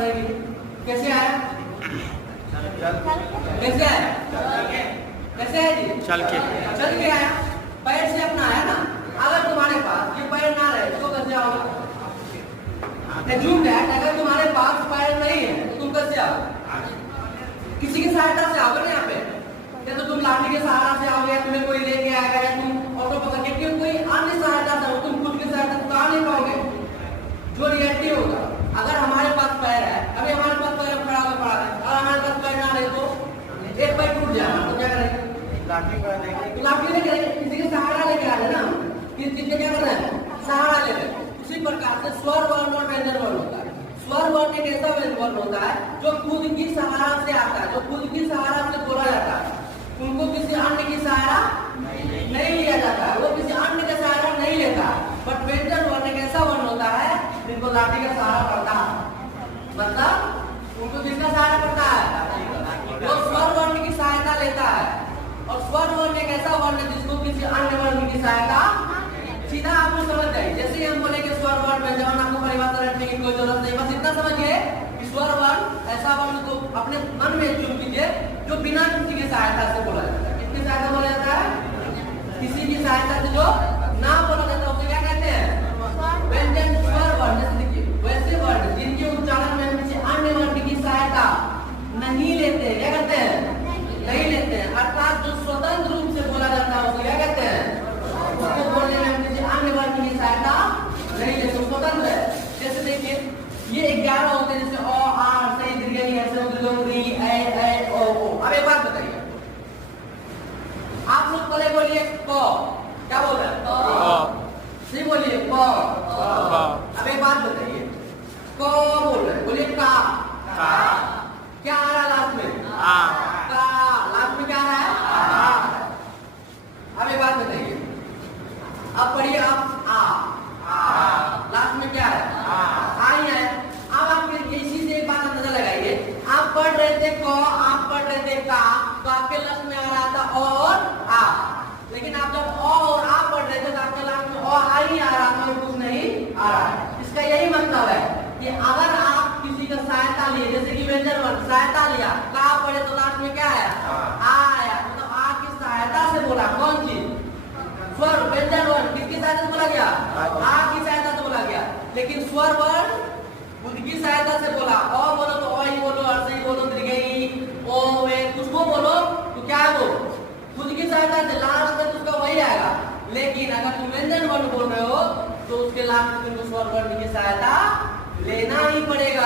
रहेगी। कैसे आया? कैसे आया? कैसे है जी? चल के आया, पैर से अपना आया ना। अगर तुम्हारे पास ये पैर ना रहे तो कैसे आओगे? झूठ है, अगर तुम्हारे पास पैर नहीं है तो तुम कैसे आओगे? किसी की सहायता से आओगे ना यहाँ पे, या तो तुम लाठी के सहारा से आओगे, या तुम्हें कोई लेके आएगा, या तुम ऑटो पकड़ के, क्योंकि कोई अन्य सहायता से हो, तुम खुद की सहायता तो आ नहीं पाओगे। जो रियलिटी होगा, अगर हमारे पास पैर है, अभी हमारे पास पैर खड़ा है, और हमारे पास पैर ना रहे तो एक पैर टूट जाएगा तो क्या करेंगे? लाठी लेके किसी का सहारा लेके आ रहे ना, किसके क्या कर रहे हैं? सहारा ले रहे हैं। उसी प्रकार से स्वर वर्ण और व्यंजन वर्ण होता है। स्वर वर्ण एक ऐसा वर्ण होता है जो खुद की सहारा से आता है, जो खुद की सहारा से बोला जाता है। उनको किसी अन्य की सहारा नहीं लिया जाता है, वो किसी अन्य का सहारा नहीं लेता है। बट व्यंजन वर्ण एक ऐसा वर्ण होता है जिनको लाठी का सहारा पड़ता है। मतलब उनको किसका सहारा पड़ता है? वो स्वर वर्ण की सहायता लेता है। और स्वर वर्ण एक ऐसा वर्ण है जिसको किसी अन्य वर्ण की सहायता, सीधा आपको समझ जाए। जैसे ही हम बोले कि स्वर वर्ण व्यंजन वर्ण, आपको परिभाषा रखने की कोई जरूरत नहीं, बस इतना समझिए कि स्वर वर्ण ऐसा वर्ण को अपने मन में चुन लीजिए जो बिना किसी की सहायता से बोला जाता है। किसकी सहायता बोला जाता है? किसी की सहायता से जो ना बोला जाता है उसे क्या कहते हैं? व्यंजन स्वर वर्ण। जैसे देखिए वैसे वर्ण जिनके उच्चारण में हम किसी अन्य वर्ण की सहायता नहीं लेते, क्या कहते हैं? नहीं लेते हैं। अर्थात जो स्वतंत्र रूप से बोला जाता है उसे क्या कहते हैं? उसको बोलने में हम किसी अन्य वर्ण की सहायता नहीं लेते, स्वतंत्र है। जैसे देखिए ये 11 होते हैं, जैसे अ, आ, सही, दीर्घ, ऐसे री, ए, ओ। अब एक बात बताइए, आप लोग पहले बोलिए क, क्या बोल रहे हैं? नहीं बोलिए क। अब एक बात बताइए, क बोल रहे हैं, बोलिए का। क्या आ रहा लास्ट में? का। लास्ट में क्या आ रहा है? अब एक बात बताइए, अब पढ़िए आप आ, लास्ट में क्या है? आ ही है। अब आप इसी से एक बात अंदाजा लगाइए, आप पढ़ रहे थे क, आप पढ़ रहे थे का, तो आपके लास्ट में आ रहा था और आ। लेकिन आप जब अ और आ पढ़ रहे थे तो आपके लास्ट में अ आ ही आ रहा था, कुछ नहीं आ रहा है। इसका यही मतलब है कि अगर आप किसी का सहायता लिए, जैसे कि व्यंजन वर्ण सहायता लिया, का पढ़े तो लास्ट में क्या है? आ आया। मतलब आ की सहायता से बोला, कौन चीज? स्वर व्यंजन वर्ण किसकी सहायता से बोला गया? आ की सहायता से बोला गया। लेकिन स्वर वर्ण खुद की सहायता से बोला, अ बोलो तो अ ही बोलो, अर्थ ही बोलो, दीर्घ ओ वे कुछ को बोलो तो क्या है? वो खुद की सहायता से लास्ट तक उसका वही आएगा। लेकिन अगर तुम व्यंजन वर्ण बोल रहे हो तो उसके लास्ट में तुमको स्वर वर्ण की सहायता लेना ही पड़ेगा।